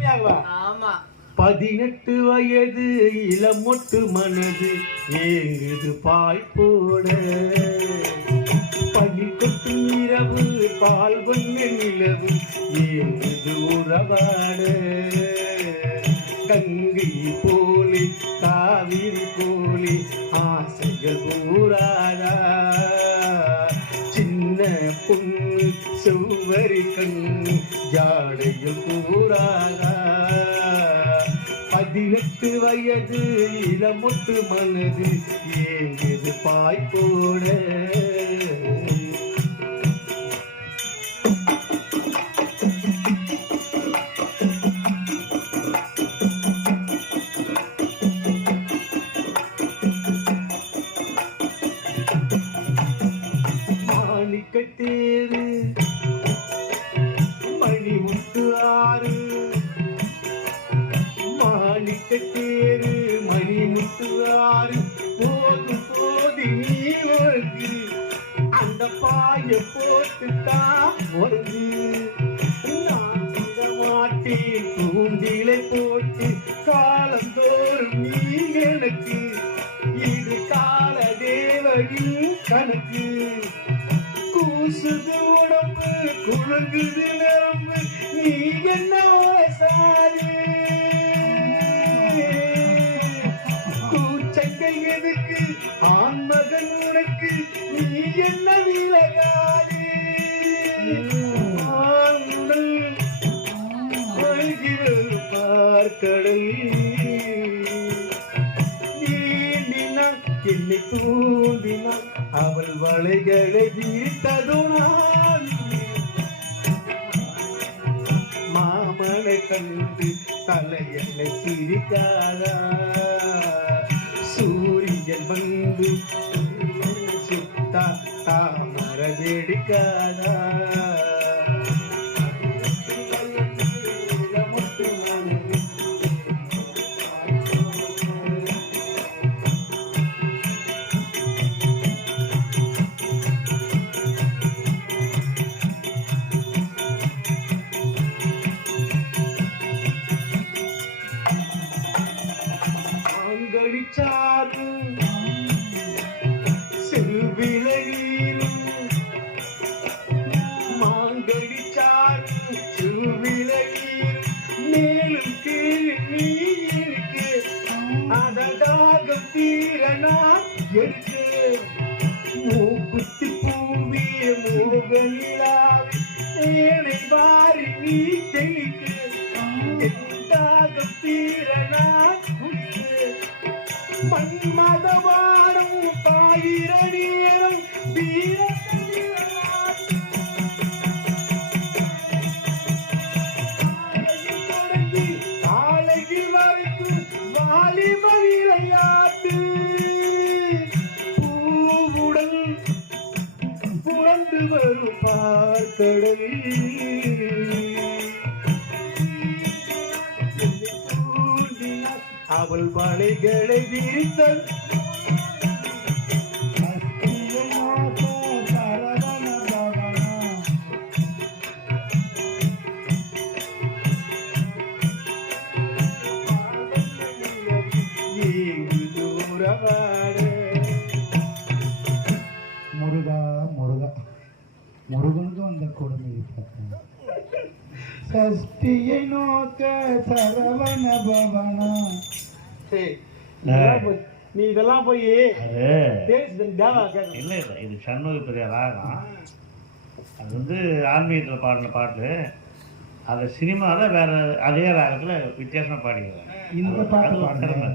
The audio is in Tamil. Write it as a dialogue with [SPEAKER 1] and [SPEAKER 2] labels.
[SPEAKER 1] ஆமா.
[SPEAKER 2] பதினெட்டு வயது இளமொட்டு மனது ஏங்குது பாய் போட கொட்டும் இரவு பால் வண்ண நிலவு ஏங்குது உறவாட. கங்கை போலி காவிரி போலி ஆசைகள் ஊராதா சின்ன பொண்ணு செவ்வரி கண் ஜாடையும் கூறாதா? பதினெட்டு வயது இளமுத்து மனது ஏங்குது பாய்போட போது போது நீ ஒழுங்கு. அந்த பாய போட்டுத்தான் வருது நான் விட மாட்டேன் தூண்டிலை போட்டு காலந்தோறும் நீ எனக்கு. இது கால தேவரின் கணக்கு. கூசுது உடம்பு குழுங்குது நரம்பு. நீ என்ன உனக்கு நீ என்ன விலகாது பார்க்கடல் நீண்டினான் என்னை தூண்டினான் அவள் வளைகளை வீழ்த்ததுனால் மாமனை கண்டு தலையனை சிரிக்காதா? சூரியன் வந்து தாமர வெடிக்காதா மாங்கழிச்சாரும் தீரனா மூக்குத்தி பூவிய மோகனிலாவி ஏனை வாரி நீ ஆண்டு வரும் பார்க்கடல் அவள் வளைகளை விரித்தல்
[SPEAKER 3] அந்த கொடுமை பார்த்தேன் சஷ்டியை நோக்க சரவண பவனா.
[SPEAKER 2] நீ இதெல்லாம் போய்
[SPEAKER 4] இல்லை இல்லை இது சண்முக பெரிய ராகம்? அது வந்து ஆன்மீகத்தில் பாடின பாட்டு. அதை சினிமாவில் வேற அதே ராகத்தில் வித்தியாசமாக பாடிக்கிறேன்
[SPEAKER 3] இந்த பாட்டு
[SPEAKER 4] அது ஒரு